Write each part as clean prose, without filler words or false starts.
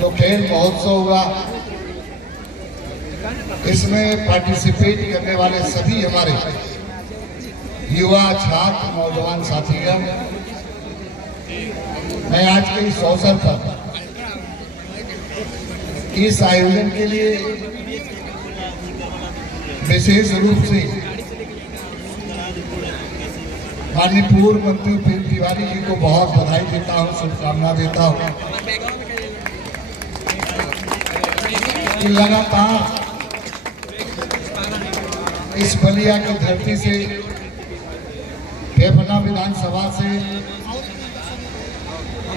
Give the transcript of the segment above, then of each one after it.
जो खेल महोत्सव हुआ, इसमें पार्टिसिपेट करने वाले सभी हमारे युवा छात्र नौजवान साथीगण, मैं आज के इस अवसर पर इस आयोजन के लिए विशेष रूप से माननीय पूर्व मंत्री उपेंद्र तिवारी जी को बहुत बधाई देता हूं, शुभकामना देता हूं कि लगातार इस बलिया की धरती से, फेफना विधानसभा से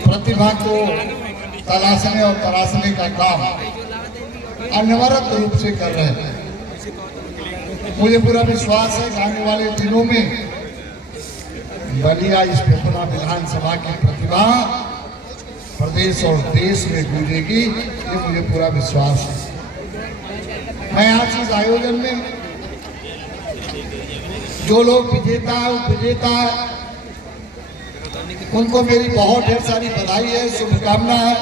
प्रतिभा को तलाशने और तराशने का काम अनवरत रूप से कर रहे हैं। मुझे पूरा विश्वास है कि आने वाले दिनों में बलिया इस फेफना विधानसभा की प्रतिभा प्रदेश और देश में गूंजेगी, ये मुझे पूरा विश्वास है। मैं आज इस आयोजन में जो लोग विजेता उपविजेता उनको मेरी बहुत ढेर सारी बधाई है, शुभकामना है,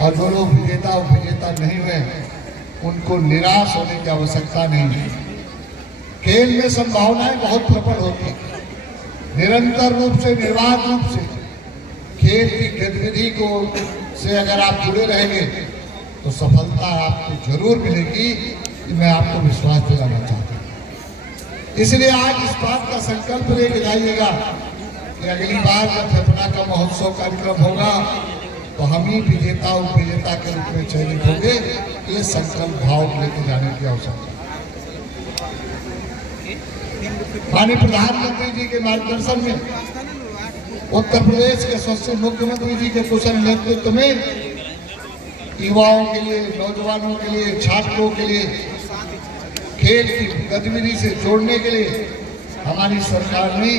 और जो लोग विजेता उपविजेता नहीं हुए उनको निराश होने की आवश्यकता नहीं है। खेल में संभावनाएं बहुत प्रबल होती है। निरंतर रूप से, निर्बाध रूप से खेल की गतिविधि को से अगर आप जुड़े रहेंगे तो सफलता आपको जरूर मिलेगी, मैं आपको विश्वास दिलाना चाहता हूँ। इसलिए आज इस बात का संकल्प लेके जाइएगा कि अगली बार जब फेफना का महोत्सव कार्यक्रम होगा तो हम ही विजेता उपविजेता के रूप में चयनित होंगे। ये संकल्प भाव लेके जाने की आवश्यकता। माननीय प्रधानमंत्री जी के मार्गदर्शन में, उत्तर प्रदेश के यशस्वी मुख्यमंत्री जी के कुशल नेतृत्व में युवाओं के लिए, नौजवानों के लिए, छात्रों के लिए खेल की गतिविधि से जोड़ने के लिए हमारी सरकार ने,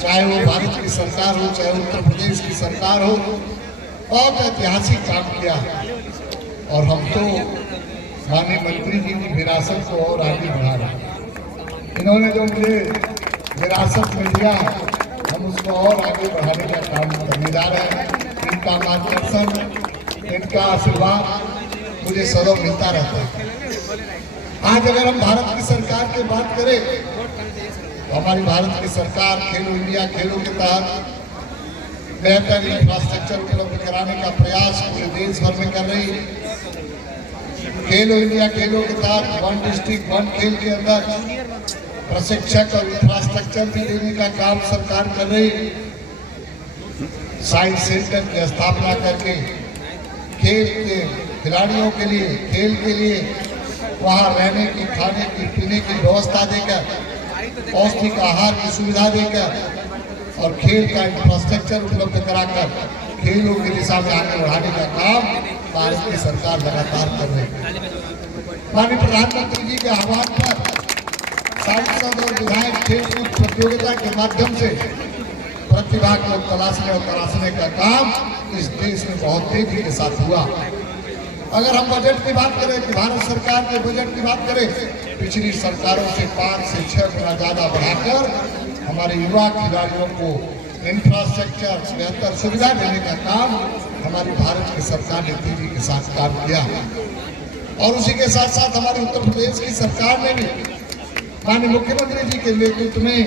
चाहे वो भारत की सरकार हो, चाहे उत्तर प्रदेश की सरकार हो, बहुत ऐतिहासिक काम किया। और हम तो माननीय मंत्री जी की विरासत को और आगे बढ़ा रहे हैं। इन्होंने जो मुझे विरासत में दिया, हम उसको और आगे बढ़ाने का काम करने जा रहे हैं। इनका मार्गदर्शन, इनका आशीर्वाद मुझे सदैव मिलता रहता है। आज अगर हम भारत की सरकार की बात करें तो हमारी भारत की सरकार खेलो इंडिया खेलों के तहत बेहतर इंफ्रास्ट्रक्चर उपलब्ध कराने का प्रयास पूरे देश भर में कर रही है। खेलो इंडिया खेलों के तहत वन डिस्ट्रिक्ट वन खेल के अंदर प्रशिक्षक और इंफ्रास्ट्रक्चर भी देने का काम सरकार कर रही है। साइंस सेंटर की स्थापना करके खेल के खिलाड़ियों के लिए, खेल के लिए वहाँ रहने की, खाने की, पीने की व्यवस्था देकर, पौष्टिक आहार की सुविधा देकर और खेल का इंफ्रास्ट्रक्चर उपलब्ध कराकर खेलों की दिशा में आगे बढ़ाने का काम भारत की सरकार लगातार कर रही है। माननीय प्रधानमंत्री जी के आह्वान पर सांसद और विधायक खेलकूद प्रतियोगिता के माध्यम से प्रतिभा को तलाशने और तराशने का काम इस देश में बहुत तेजी के साथ हुआ। अगर हम बजट की बात करें कि भारत सरकार के बजट की बात करें, पिछली सरकारों से 5 से 6 गुना ज्यादा बढ़ाकर हमारे युवा खिलाड़ियों को इंफ्रास्ट्रक्चर, बेहतर सुविधा देने का काम हमारी भारत की सरकार ने तेजी के साथ काम किया। और उसी के साथ साथ हमारी उत्तर प्रदेश की सरकार ने भी माननीय मुख्यमंत्री जी के नेतृत्व में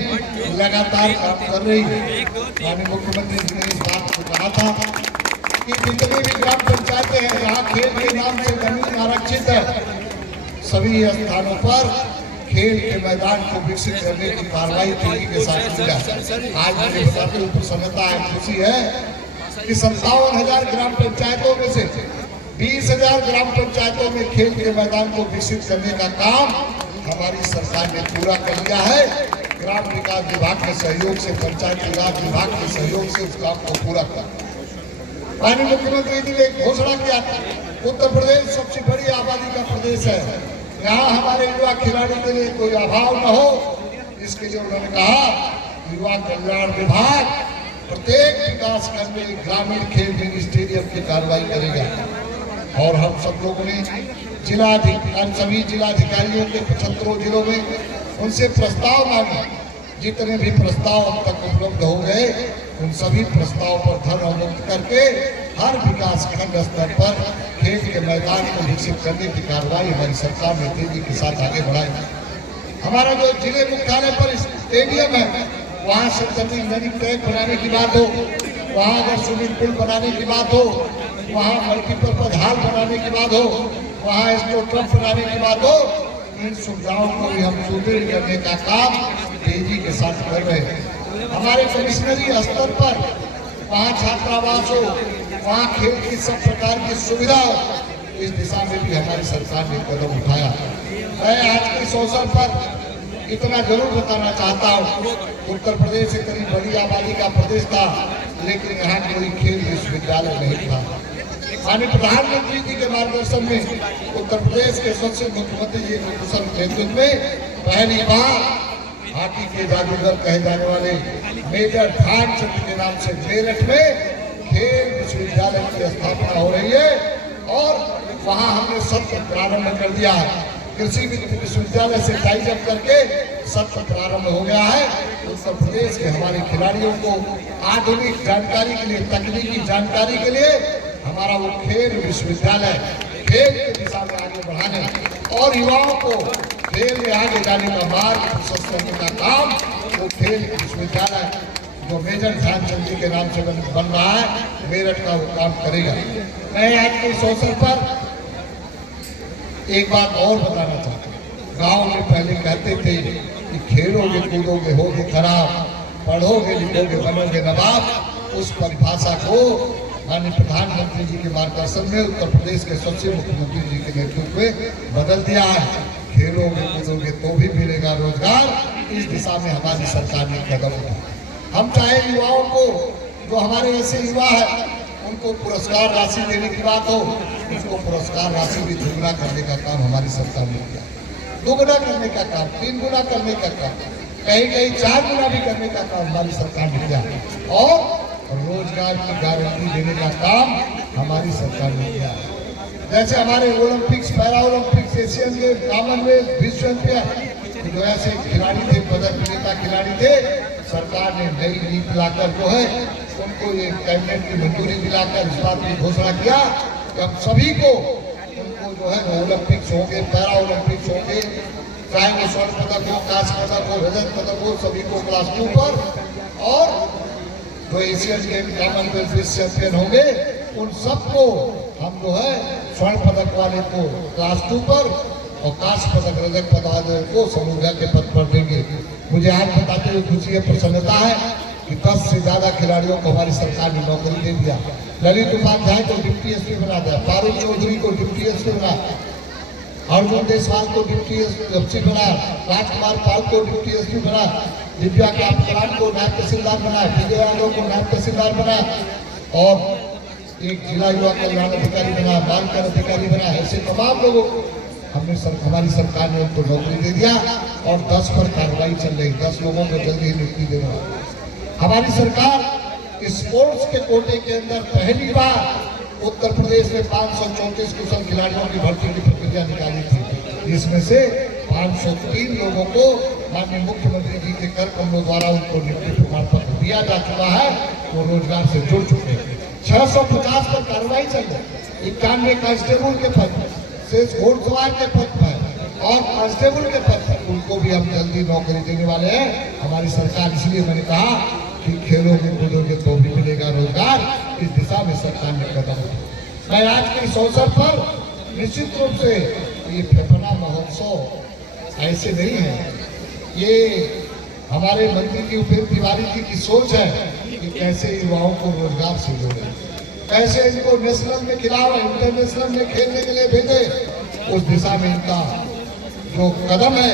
लगातार काम कर रही है। माननीय मुख्यमंत्री जी ने इस बात को कहा था कि जितनी भी ग्राम पंचायतें हैं जहाँ खेल के नाम से जमीन आरक्षित है, सभी स्थानों पर खेल के मैदान को विकसित करने की कार्रवाई तेजी के साथ की जाए। आज मुझे बताते हुए प्रसन्नता है, खुशी है कि 57,000 ग्राम पंचायतों में से 20,000 ग्राम पंचायतों में खेल के मैदान को विकसित करने का काम हमारी सरकार ने पूरा कर लिया है। ग्राम विकास विभाग के सहयोग से, पंचायती राज विभाग के सहयोग से उस काम को पूरा कर। माननीय मुख्यमंत्री जी ने घोषणा किया, उत्तर प्रदेश सबसे बड़ी आबादी का प्रदेश है, यहाँ हमारे युवा खिलाड़ी के लिए कोई अभाव न हो, इसके लिए उन्होंने कहा युवा कल्याण विभाग प्रत्येक विकास खंड में ग्रामीण खेल मिनी स्टेडियम की कार्रवाई करेगा। और हम सब लोगों ने जिलाधिकारी, सभी जिलाधिकारियों के 75 जिलों में उनसे प्रस्ताव मांगे। जितने भी प्रस्ताव अब तक उपलब्ध हो गए, उन सभी प्रस्ताव पर धन अवमुक्त करके हर विकास खंड स्तर पर खेल के मैदान को विकसित करने की कार्रवाई हमारी सरकार ने तेजी के साथ आगे बढ़ाई। हमारा जो जिले मुख्यालय पर स्टेडियम है, वहाँ संसदीय इंजीनियरिंग ट्रैक बनाने की बात हो, वहाँ अगर स्विमिंग पूल बनाने की बात हो, वहाँ मल्टीपर्पज हॉल बनाने की बात हो, वहाँ स्पोर्ट क्लब बनाने की बात हो, इन सुविधाओं को भी हम सुदृढ़ करने का काम तेजी के साथ कर रहे हैं। हमारे कमिश्नरी स्तर पर वहाँ छात्रावास हो, वहाँ खेल की सब प्रकार की सुविधा हो, इस दिशा में भी हमारी सरकार ने कदम उठाया। मैं आज के इस अवसर पर इतना जरूर बताना चाहता हूँ, उत्तर प्रदेश एक करीब बड़ी आबादी का प्रदेश था, लेकिन यहाँ कोई खेल विश्वविद्यालय नहीं था। माननीय प्रधानमंत्री जी के मार्गदर्शन में उत्तर प्रदेश के स्वच्छ मुख्यमंत्री जी के कुशल नेतृत्व में पहली बार हॉकी के जादूगर कहे जाने वाले मेजर ध्यानचंद के नाम से मेरठ में खेल विश्वविद्यालय की स्थापना हो रही है और वहां हमने सत्र प्रारंभ कर दिया है। कृषि विश्वविद्यालय से टाइजअप करके सत्र प्रारंभ हो गया है। उत्तर प्रदेश के हमारे खिलाड़ियों को आधुनिक जानकारी के लिए, तकनीकी जानकारी के लिए हमारा वो खेल विश्वविद्यालय खेल की दिशा में आगे बढ़ाने और युवाओं को खेल में आगे जाने का मार्ग प्रशस्त करने का काम वो खेल विश्वविद्यालय जो मेजर ध्यानचंद जी के नाम से बन रहा है, मेरठ का वो काम करेगा। मैं आज के इस अवसर पर एक बात और बताना चाहता हूँ। गाँव में पहले कहते थे कि खेलोगे कूदोगे होगे खराब, पढ़ोगे लिखोगे बनोगे नवाब। उस परिभाषा को माननीय प्रधानमंत्री जी के मार्गदर्शन में उत्तर प्रदेश के सबसे मुख्यमंत्री जी के नेतृत्व में बदल दिया है। खेलोगे कूदोगे तो भी मिलेगा रोजगार। इस दिशा में हमारी सरकार ने कदम उठाया। हम चाहे युवाओं को, जो हमारे ऐसे युवा है, उनको पुरस्कार राशि देने की बात हो, उसको पुरस्कार राशि भी दुगना करने का काम हमारी सरकार ने किया। दुगना करने का काम, 3 गुना करने का काम, कहीं कहीं 4 गुना भी करने का काम हमारी सरकार ने किया और रोजगार की गारंटी देने का काम हमारी सरकार ने किया। जैसे हमारे Olympics, para Olympics, Asian game, Commonwealth, विश्व चैंपियन जो ऐसे खिलाड़ी थे, पदक विजेता खिलाड़ी थे, सरकार ने नई नीति लाकर जो है उनको ये कैबिनेट की मंजूरी दिलाकर इस बात की घोषणा किया कि हम सभी को उनको जो है ओलंपिक्स होंगे, पैरा ओलंपिक्स होंगे, चाहे वो स्वर्ण पदक हो, कांस्य पदक हो, रजत पदक हो, सभी को क्लास 2 पर और जो एशियन गेम, कॉमनवेल्थ, विश्व चैंपियन होंगे उन सबको हम जो है स्वर्ण पदक वाले को क्लास 2 पर और कांस्य पदक, रजत पदक को समूह के पद पर देंगे। मुझे आज बताते हुए खुशी है, प्रसन्नता है कि 10 से ज्यादा खिलाड़ियों को हमारी सरकार ने नौकरी दे दिया। ललित उपाध्याय को डिप्टी एसपी बना दिया, पारुल चौधरी को डिप्टी एसपी बना, अर्जुन देशवाल को डिप्टी एसपी बना, राजकुमार पाल को डिप्टी एसपी बना, दिव्या कापरान को नायब तहसीलदार बना, विजय यादव को नायब तहसीलदार बना और एक जिला युवा कल्याण अधिकारी बना, बाल कर अधिकारी बना। ऐसे तमाम लोगों को हमने हमारी सरकार ने उनको नौकरी दे दिया और 10 पर कार्रवाई चल रही। 10 लोगों को जल्दी ही नियुक्ति देना। हमारी सरकार स्पोर्ट्स के कोटे के अंदर पहली बार उत्तर प्रदेश में 534 कुशल खिलाड़ियों की भर्ती की प्रक्रिया निकाली थी। इसमें से 503 लोगों को माननीय मुख्यमंत्री जी के कर कमलों द्वारा उनको नियुक्ति प्रमाण पत्र दिया जा चुका है, वो रोजगार से जुड़ चुके हैं। 650 पर कार्रवाई चल रही। 91 कांस्टेबल के पद पर, शेष घोड़सवार के पद पर और कांस्टेबल के पद पर उनको भी हम जल्दी नौकरी देने वाले हैं। हमारी सरकार, इसलिए मैंने कहा कि खेलोगे कूदोगे तो भी मिलेगा रोजगार। इस दिशा में सरकार ने कदम उठाया। मैं आज के इस अवसर पर निश्चित रूप से ये फेफना महोत्सव ऐसे नहीं है, ये हमारे मंत्री जी उपेंद्र तिवारी जी की सोच है कि कैसे युवाओं को रोजगार से जोड़े, कैसे इनको नेशनल में खिलाओ, इंटरनेशनल में खेलने के लिए भेजे। उस दिशा में इनका जो कदम है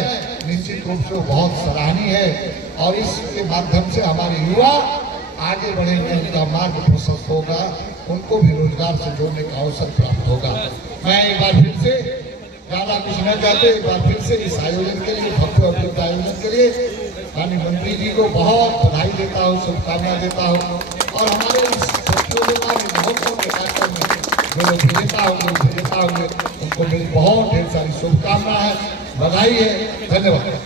निश्चित रूप से बहुत सराहनीय है और इसके माध्यम से हमारे युवा आगे बढ़ेंगे, उनका मार्ग प्रशस्त होगा, उनको भी रोजगार से जोड़ने का अवसर प्राप्त होगा। मैं एक बार फिर से ज्यादा कुछ न कहते, एक बार फिर से इस आयोजन के लिए, भव्य अद्भुत आयोजन के लिए माननीय मंत्री जी को बहुत बधाई देता हूँ, शुभकामनाएं देता हूँ और हमारे इस प्रतियोगिता में महोत्सव के कार्यक्रम में जो लोग विजेता होंगे उनको मेरी बहुत ढेर सारी शुभकामनाएं है, बधाई है। धन्यवाद।